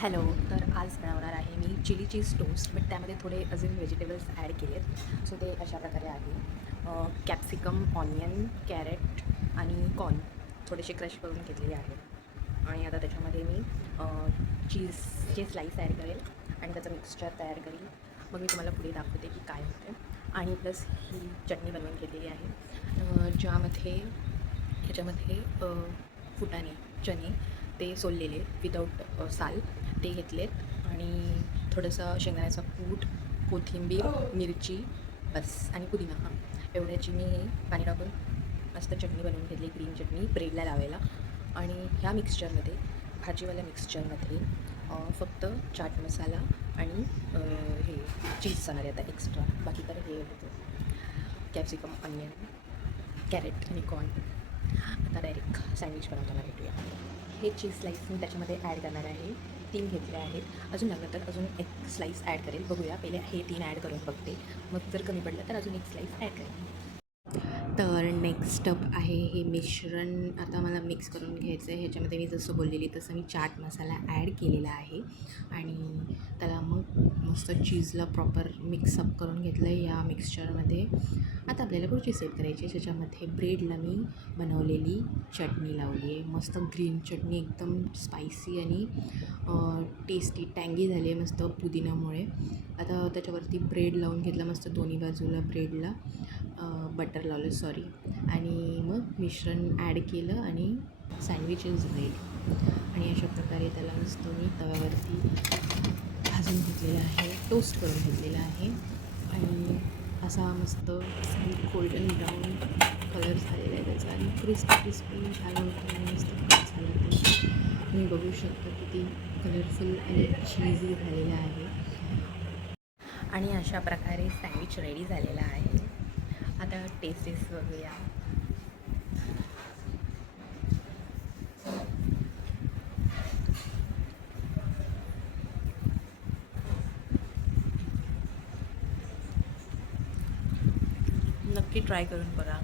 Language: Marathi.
हॅलो. तर आज बनवणार आहे मी चिली चीज टोस्ट, बट त्यामध्ये थोडे अजून व्हेजिटेबल्स ॲड केले आहेत. सो ते अशा प्रकारे आहे. कॅप्सिकम, ऑनियन, कॅरेट आणि कॉर्न थोडेसे क्रश करून घेतलेले आहेत. आणि आता त्याच्यामध्ये मी चीजचे स्लाईस ॲड करेल आणि त्याचं मिक्सचर तयार करेल. मग मी तुम्हाला पुढे दाखवते की काय होते. आणि प्लस ही चटणी बनवून घेतलेली आहे, ह्याच्यामध्ये फुटाणे, चणे ते सोललेले विदाऊट साल ते घेतलेत आणि थोडंसं शेंगदाण्याचा कूट, कोथिंबीर, मिरची बस आणि पुदिना एवढ्याची मी पाणी टाकून मस्त चटणी बनवून घेतली, ग्रीन चटणी ब्रेडला लावायला. आणि ह्या मिक्सचरमध्ये, भाजीवाल्या मिक्सचरमध्ये फक्त चाट मसाला आणि हे चीज जाणार आहे आता एक्स्ट्रा. बाकी तर हे होतं कॅप्सिकम, ऑनियन, कॅरेट आणि कॉर्न. आता डायरेक्ट सँडविच बनवताना भेटूया. हे चीज स्लाईस मी त्याच्यामध्ये ॲड करणार आहे. 3 घेतले आहेत. अजून लागलं तर अजून एक स्लाईस ॲड करेल. बघूया, पहिले हे 3 ॲड करून बघते. मग जर कमी पडलं तर अजून एक स्लाईस ॲड करेल. तर नेक्स्ट स्टेप आहे हे मिश्रण आता मला मिक्स करून घ्यायचं आहे. ह्याच्यामध्ये मी जसं बोललेली तसं मी चाट मसाला ॲड केलेला आहे आणि त्याला मग मस्त चीजला प्रॉपर मिक्सअप करून घेतलं आहे या मिक्सचरमध्ये. आता आपल्याला पुढची स्टेप करायची आहे, ज्याच्यामध्ये ब्रेडला मी बनवलेली चटणी लावली आहे. मस्त ग्रीन चटणी, एकदम स्पायसी आणि टेस्टी टँगी झाली आहे मस्त पुदिन्यामुळे. आता त्याच्यावरती ब्रेड लावून घेतला मस्त दोन्ही बाजूला ब्रेडला बटर लावलं सॉरी. आणि मग मिश्रण ॲड केलं आणि सँडविच इज रेडी. आणि अशा प्रकारे त्याला मस्त मी तव्यावरती भाजून घेतलेलं आहे, टोस्ट करून घेतलेलं आहे. आणि असा मस्त गोल्डन ब्राऊन कलर झालेला आहे त्याचा आणि क्रिस्पी झालं होतं आणि मस्त फ्राय झालं ते. तुम्ही बघू शकता किती कलरफुल आणि चीजी झालेला आहे. आणि अशा प्रकारे सँडविच रेडी झालेला आहे. आता टेस्ट बघूया. नक्की ट्राय करून बघा.